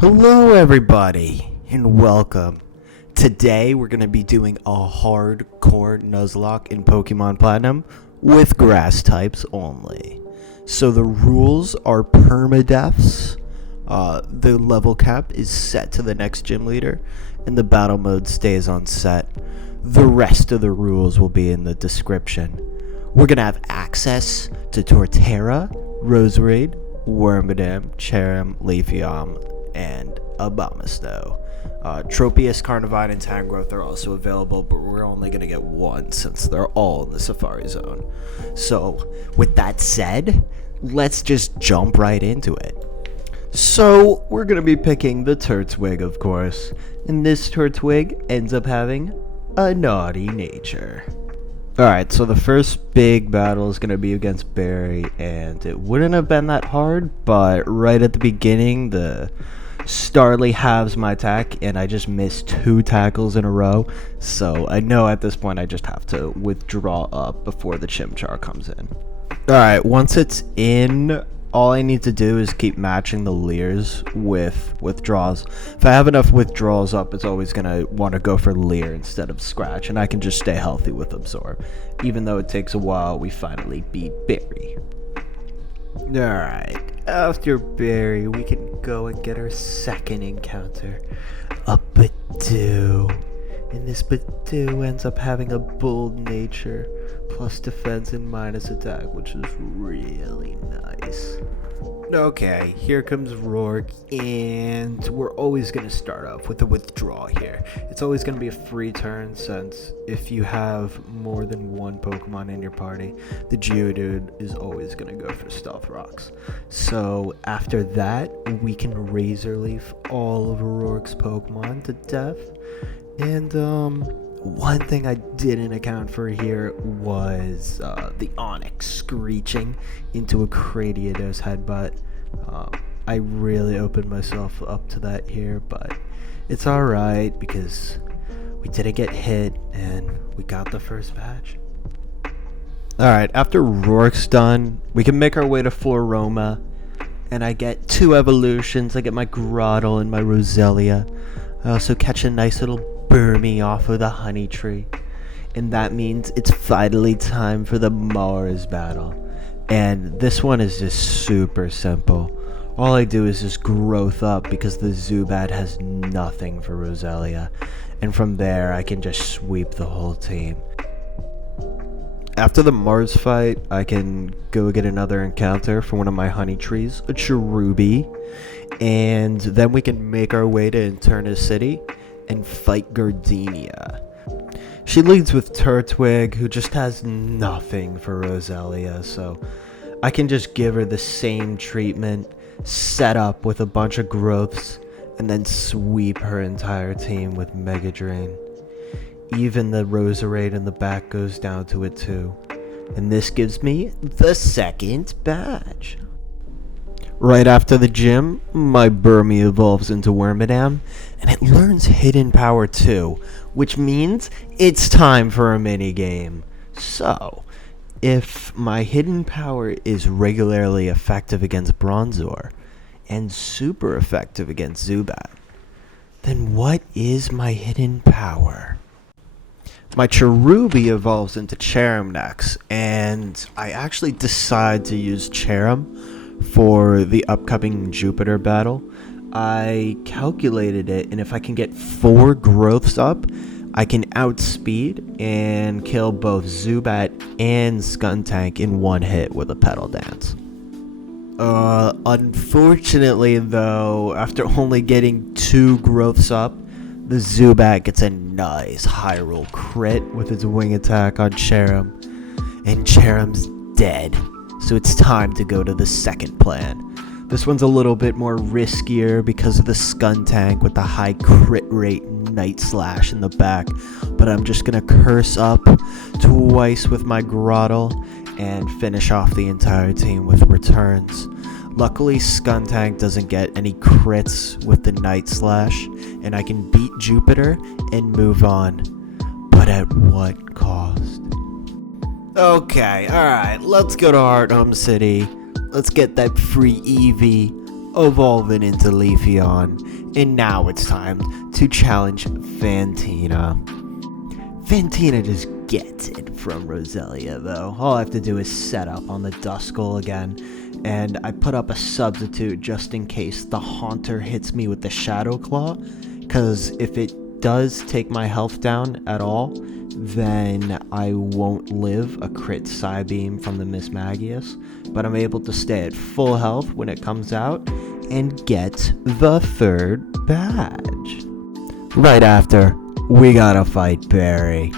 Hello everybody and welcome. Today we're going to be doing a hardcore Nuzlocke in Pokemon Platinum with grass types only. So the rules are permadeaths, the level cap is set to the next gym leader, and the battle mode stays on set. The rest of the rules will be in the description. We're going to have access to Torterra, Roserade, Wormadam, Cherrim, Leafeon, and Abomasnow. Tropius, Carnivine, and Tangrowth are also available, but we're only going to get one since they're all in the Safari Zone. So, with that said, let's just jump right into it. So, we're going to be picking the Turtwig, of course, and this Turtwig ends up having a naughty nature. Alright, so the first big battle is going to be against Barry, and it wouldn't have been that hard, but right at the beginning, the Starly halves my attack, and I just missed 2 tackles in a row, so I know at this point I just have to withdraw up before the Chimchar comes in. Alright, once it's in, all I need to do is keep matching the Leers with withdrawals. If I have enough withdrawals up, it's always going to want to go for Leer instead of Scratch, and I can just stay healthy with Absorb. Even though it takes a while, we finally beat Barry. Alright, after Barry, we can go and get our second encounter. A Badoo. And this Badoo ends up having a bold nature, plus defense and minus attack, which is really nice. Okay, here comes Rourke, and we're always going to start off with a withdrawal here. It's always going to be a free turn, since if you have more than one Pokemon in your party, the Geodude is always going to go for Stealth Rocks. So after that, we can Razor Leaf all of Rourke's Pokemon to death. And one thing I didn't account for here was the Onix screeching into a Cranidos headbutt. I really opened myself up to that here, but it's alright because we didn't get hit and we got the first badge. Alright, after Rourke's done, we can make our way to Floroma, and I get 2 evolutions. I get my Grottle and my Roselia. I also catch a nice little Burmy off of the Honey Tree, and that means it's finally time for the Mars battle. And this one is just super simple. All I do is just growth up because the Zubat has nothing for Roselia, and from there I can just sweep the whole team. After the Mars fight, I can go get another encounter for one of my Honey Trees, a Cherubi, and then we can make our way to Eterna City and fight Gardenia. She leads with Turtwig, who just has nothing for Roselia, so I can just give her the same treatment, set up with a bunch of growths, and then sweep her entire team with Mega Drain. Even the Roserade in the back goes down to it too, and this gives me the second badge. Right after the gym, my Burmy evolves into Wormadam, and it learns Hidden Power too, which means it's time for a mini game. So, if my Hidden Power is regularly effective against Bronzor, and super effective against Zubat, then what is my Hidden Power? My Cherubi evolves into Cherrim next, and I actually decide to use Cherrim for the upcoming Jupiter battle. I calculated it, and if I can get 4 growths up, I can outspeed and kill both Zubat and Skuntank in one hit with a Petal Dance. Unfortunately though, after only getting 2 growths up, the Zubat gets a nice high roll crit with its wing attack on Cherrim, and Cherrim's dead. So it's time to go to the second plan. This one's a little bit more riskier because of the Skuntank with the high crit rate Night Slash in the back, but I'm just gonna curse up twice with my Grottle and finish off the entire team with returns. Luckily, Skuntank doesn't get any crits with the Night Slash, and I can beat Jupiter and move on. But at what cost? Okay, alright, let's go to Heart Home City. Let's get that free Eevee. evolving into Leafeon, and now it's time to challenge Fantina. Fantina just gets it from Roselia though. All I have to do is set up on the Duskull again, and I put up a substitute just in case the Haunter hits me with the Shadow Claw, because if it does take my health down at all, then I won't live a crit Psybeam from the Miss Magius, but I'm able to stay at full health when it comes out and get the third badge. Right after, we gotta fight Barry,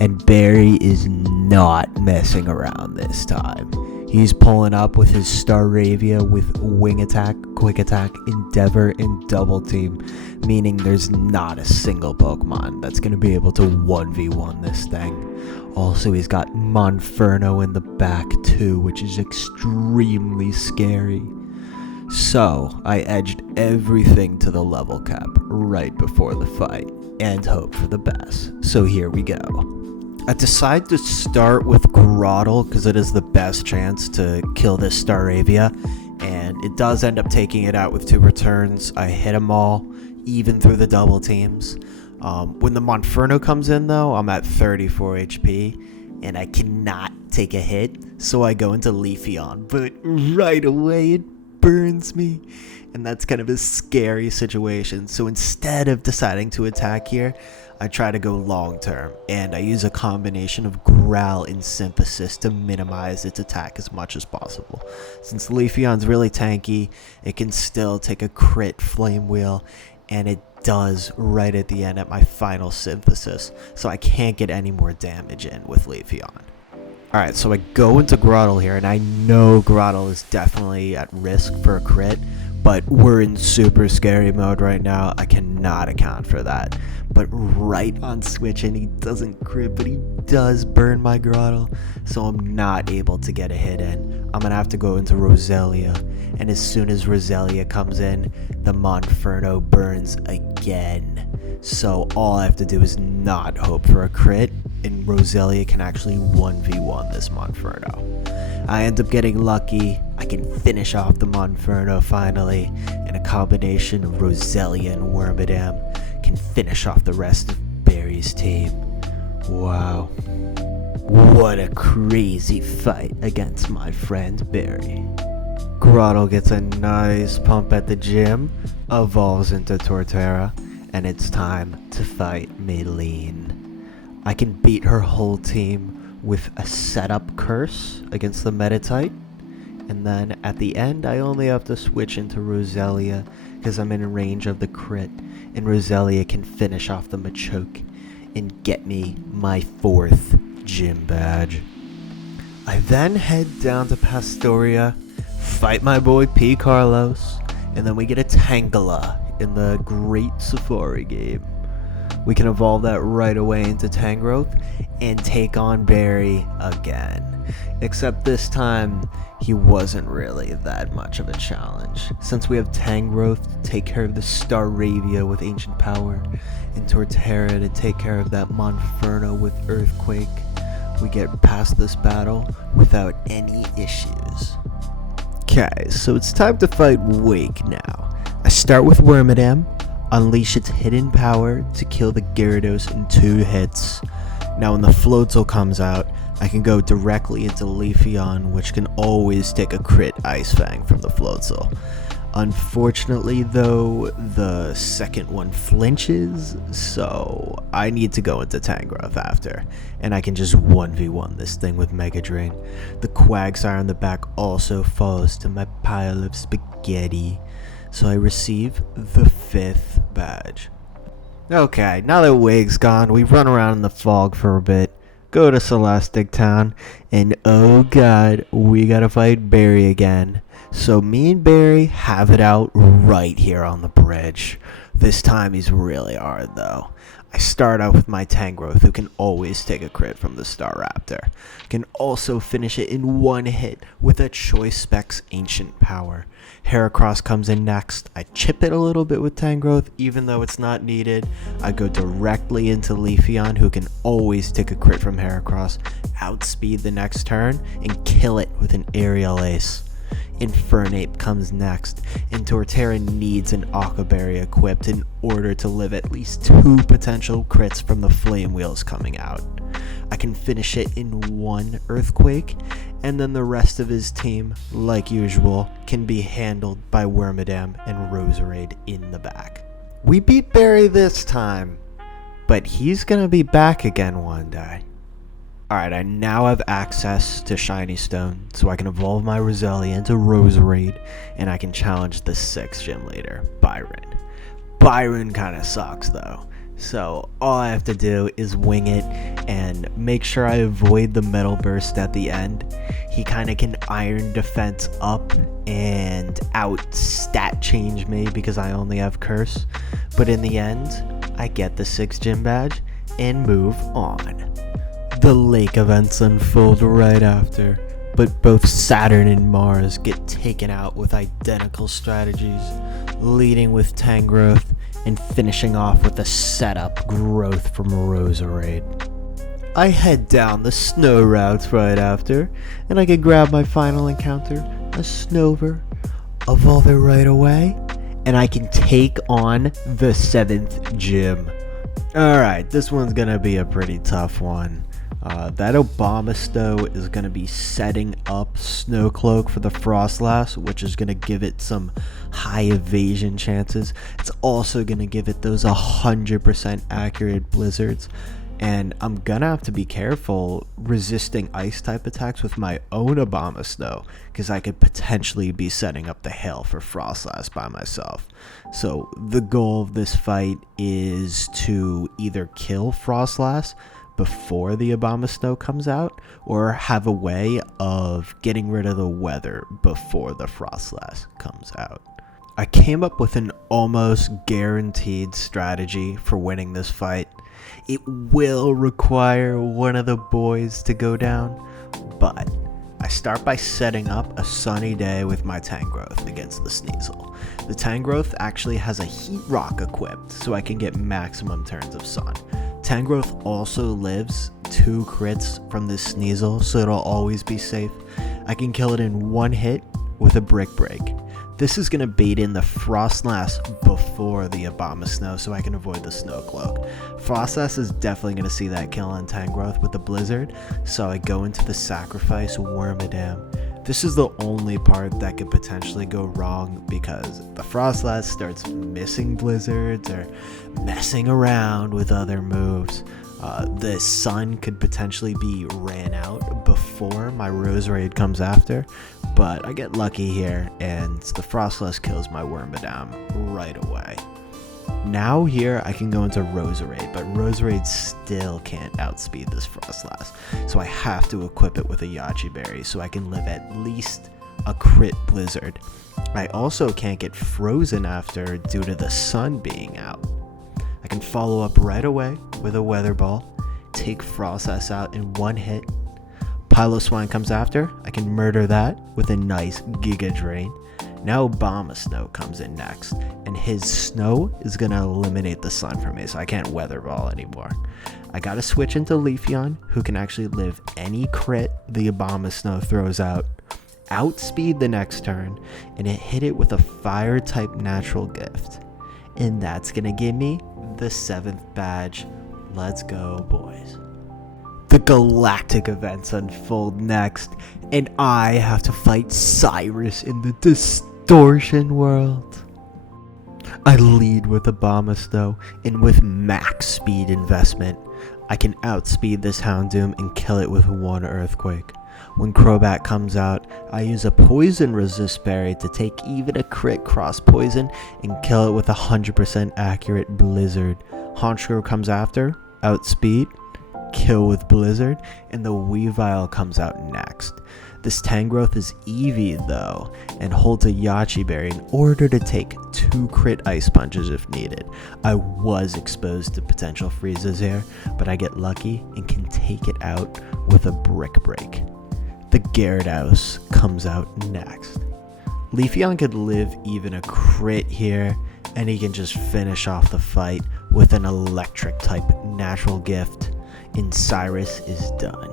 and Barry is not messing around this time. He's pulling up with his Staravia with Wing Attack, Quick Attack, Endeavor, and Double Team, meaning there's not a single Pokemon that's going to be able to 1v1 this thing. Also, he's got Monferno in the back too, which is extremely scary. So, I edged everything to the level cap right before the fight, and hoped for the best. So here we go. I decide to start with Grotle because it is the best chance to kill this Staravia, and it does end up taking it out with 2 returns. I hit them all, even through the double teams. When the Monferno comes in though, I'm at 34 HP, and I cannot take a hit, so I go into Leafeon, but right away it burns me, and that's kind of a scary situation. So instead of deciding to attack here, I try to go long term, and I use a combination of Growl and Synthesis to minimize its attack as much as possible. Since Leafeon's really tanky, it can still take a crit Flame Wheel, and it does right at the end at my final Synthesis, so I can't get any more damage in with Leafeon. Alright, so I go into Grotle here, and I know Grotle is definitely at risk for a crit, but we're in super scary mode right now. I cannot account for that. But right on switching, he doesn't crit, but he does burn my Grotle, so I'm not able to get a hit in. I'm gonna have to go into Roselia, and as soon as Roselia comes in, the Monferno burns again. So all I have to do is not hope for a crit, and Roselia can actually 1v1 this Monferno. I end up getting lucky. I can finish off the Monferno finally, and a combination of Roselia and Wormadam can finish off the rest of Barry's team. Wow. What a crazy fight against my friend Barry. Grotle gets a nice pump at the gym, evolves into Torterra, and it's time to fight Maylene. I can beat her whole team with a setup curse against the Meditite, and then at the end I only have to switch into Roselia because I'm in range of the crit, and Roselia can finish off the Machoke and get me my 4th gym badge. I then head down to Pastoria, fight my boy P. Carlos, and then we get a Tangela in the Great Safari game. We can evolve that right away into Tangrowth and take on Barry again. Except this time, he wasn't really that much of a challenge, since we have Tangrowth to take care of the Staravia with Ancient Power, and Torterra to take care of that Monferno with Earthquake. We get past this battle without any issues. Okay, so it's time to fight Wake now. I start with Wormadam, unleash its hidden power to kill the Gyarados in 2 hits. Now when the Floatzel comes out, I can go directly into Leafeon, which can always take a crit Ice Fang from the Floatzel. Unfortunately though, the second one flinches, so I need to go into Tangrowth after, and I can just 1v1 this thing with Mega Drain. The Quagsire in the back also falls to my pile of spaghetti, so I receive the 5th badge. Okay, now that Wake's gone, we run around in the fog for a bit, go to Celestic Town, and oh god, we gotta fight Barry again. So me and Barry have it out right here on the bridge. This time he's really hard though. I start out with my Tangrowth, who can always take a crit from the Staraptor. Can also finish it in 1 hit with a Choice Specs Ancient Power. Heracross comes in next. I chip it a little bit with Tangrowth, even though it's not needed. I go directly into Leafeon, who can always take a crit from Heracross, outspeed the next turn, and kill it with an Aerial Ace. Infernape comes next, and Torterra needs an Aquaberry equipped in order to live at least 2 potential crits from the Flame Wheels coming out. I can finish it in 1 Earthquake, and then the rest of his team, like usual, can be handled by Wormadam and Roserade in the back. We beat Barry this time, but he's gonna be back again one day. Alright, I now have access to Shiny Stone, so I can evolve my Roselia into Roserade, and I can challenge the 6th gym leader, Byron. Byron kinda sucks though, so all I have to do is wing it and make sure I avoid the Metal Burst at the end. He kinda can Iron Defense up and out stat change me because I only have Curse, but in the end, I get the 6th gym badge and move on. The lake events unfold right after, but both Saturn and Mars get taken out with identical strategies, leading with Tangrowth and finishing off with a setup Growth from Roserade. I head down the snow routes right after, and I can grab my final encounter, a Snover, evolve it right away, and I can take on the 7th gym. Alright, this one's gonna be a pretty tough one. That Obamastow is going to be setting up Snowcloak for the Frostlass, which is going to give it some high evasion chances. It's also going to give it those 100% accurate blizzards. And I'm going to have to be careful resisting ice type attacks with my own Obamastow, because I could potentially be setting up the hail for Frostlass by myself. So the goal of this fight is to either kill Frostlass before the Obamastow comes out, or have a way of getting rid of the weather before the Frostlass comes out. I came up with an almost guaranteed strategy for winning this fight. It will require one of the boys to go down, but I start by setting up a sunny day with my Tangrowth against the Sneasel. The Tangrowth actually has a Heat Rock equipped, so I can get maximum turns of sun. Tangrowth also lives 2 crits from this Sneasel, so it'll always be safe. I can kill it in 1 hit with a Brick Break. This is going to bait in the Frostlass before the Obamastow, so I can avoid the Snowcloak. Frostlass is definitely going to see that kill on Tangrowth with the Blizzard, so I go into the Sacrifice Wormadam. This is the only part that could potentially go wrong, because the Frostlass starts missing blizzards or messing around with other moves. The sun could potentially be ran out before my Roserade comes after, but I get lucky here and the Frostlass kills my Wormadam right away. Now here I can go into Roserade, but Roserade still can't outspeed this Frostlass, so I have to equip it with a Yachi Berry so I can live at least a crit Blizzard. I also can't get frozen after due to the sun being out. I can follow up right away with a Weather Ball, take Frostlass out in 1 hit. Piloswine comes after, I can murder that with a nice Giga Drain. Now Obamastow comes in next, and his snow is going to eliminate the sun for me, so I can't Weather Ball anymore. I gotta switch into Leafeon, who can actually live any crit the Obamastow throws out, outspeed the next turn, and hit it with a Fire type natural gift. And that's going to give me the 7th badge. Let's go, boys. The galactic events unfold next, and I have to fight Cyrus in the distortion world. I lead with Obamastow, and with max speed investment, I can outspeed this Houndoom and kill it with 1 Earthquake. When Crobat comes out, I use a Poison Resist Berry to take even a crit cross poison and kill it with a 100% accurate Blizzard. Honchkrow comes after, outspeed, kill with Blizzard, and the Weavile comes out next. This Tangrowth is Eevee though, and holds a Yachi Berry in order to take 2 crit Ice Punches if needed. I was exposed to potential freezes here, but I get lucky and can take it out with a Brick Break. The Gyarados comes out next. Leafeon could live even a crit here, and he can just finish off the fight with an electric type natural gift, and Cyrus is done.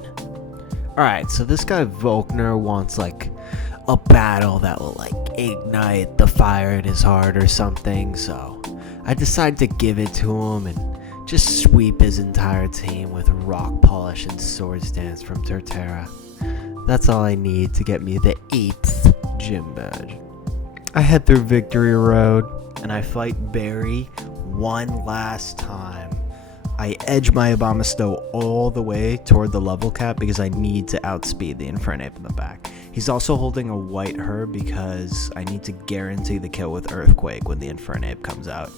Alright, so this guy Volkner wants like a battle that will like ignite the fire in his heart or something. So I decided to give it to him and just sweep his entire team with rock polish and swords dance from Torterra. That's all I need to get me the 8th gym badge. I head through Victory Road and I fight Barry one last time. I edge my Abomasnow all the way toward the level cap because I need to outspeed the Infernape in the back. He's also holding a white herb because I need to guarantee the kill with Earthquake when the Infernape comes out.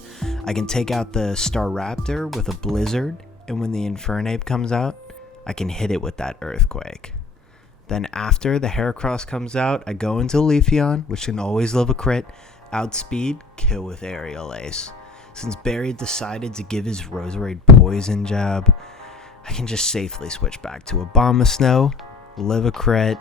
I can take out the Staraptor with a Blizzard, and when the Infernape comes out, I can hit it with that Earthquake. Then after the Heracross comes out, I go into Leafeon, which can always live a crit, outspeed, kill with Aerial Ace. Since Barry decided to give his Roserade Poison Jab, I can just safely switch back to Abomasnow, live a crit,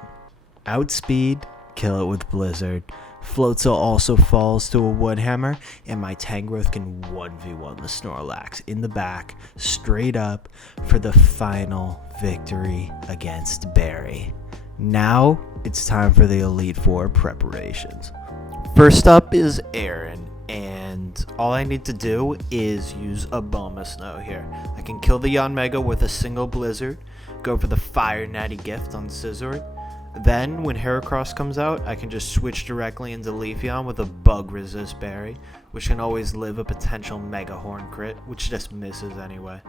outspeed, kill it with Blizzard. Floatzel also falls to a Wood Hammer, and my Tangrowth can 1v1 the Snorlax in the back, straight up, for the final victory against Barry. Now, it's time for the Elite Four preparations. First up is Aaron, and all I need to do is use Abomasnow here. I can kill the Yanmega with a single Blizzard, go for the Fire Natty Gift on Scizor. Then, when Heracross comes out, I can just switch directly into Leafeon with a Bug Resist Berry, which can always live a potential Mega Horn crit, which just misses anyway.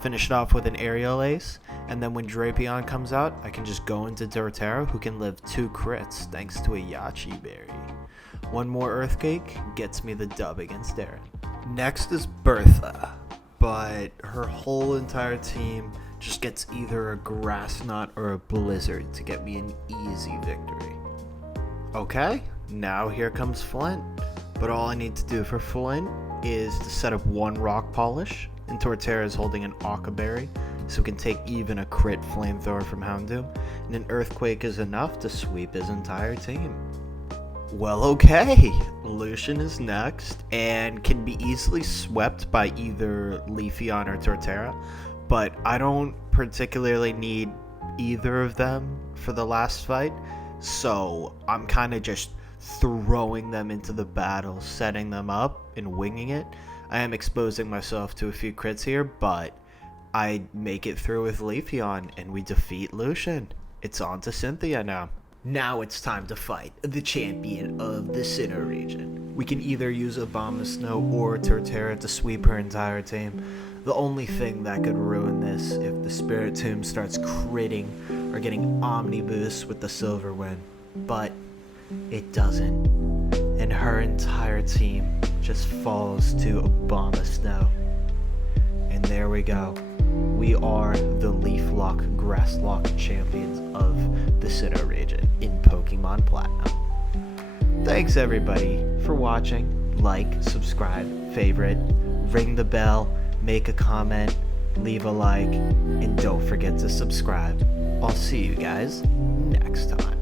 Finish it off with an Aerial Ace, and then when Drapion comes out, I can just go into Torterra, who can live 2 crits thanks to a Yachi Berry. One more Earthquake gets me the dub against Aaron. Next is Bertha, but her whole entire team just gets either a Grass Knot or a Blizzard to get me an easy victory. Okay, now here comes Flint, but all I need to do for Flint is to set up 1 Rock Polish, and Torterra is holding an Occa Berry, so we can take even a crit Flamethrower from Houndoom, and an Earthquake is enough to sweep his entire team. Well, okay, Lucian is next, and can be easily swept by either Leafeon or Torterra, but I don't particularly need either of them for the last fight, so I'm kind of just throwing them into the battle, setting them up and winging it. I am exposing myself to a few crits here, but I make it through with Leafeon and we defeat Lucian. It's on to Cynthia now. Now it's time to fight the champion of the Sinnoh region. We can either use Abomasnow or Torterra to sweep her entire team. The only thing that could ruin this if the Spiritomb starts critting or getting Omniboost with the Silver Wind, but it doesn't, and her entire team just falls to Abomasnow. And there we go. We are the Leaflock Grasslock champions of the Sinnoh region in Pokemon Platinum. Thanks everybody for watching. Like, subscribe, favorite, ring the bell, make a comment, leave a like, and don't forget to subscribe. I'll see you guys next time.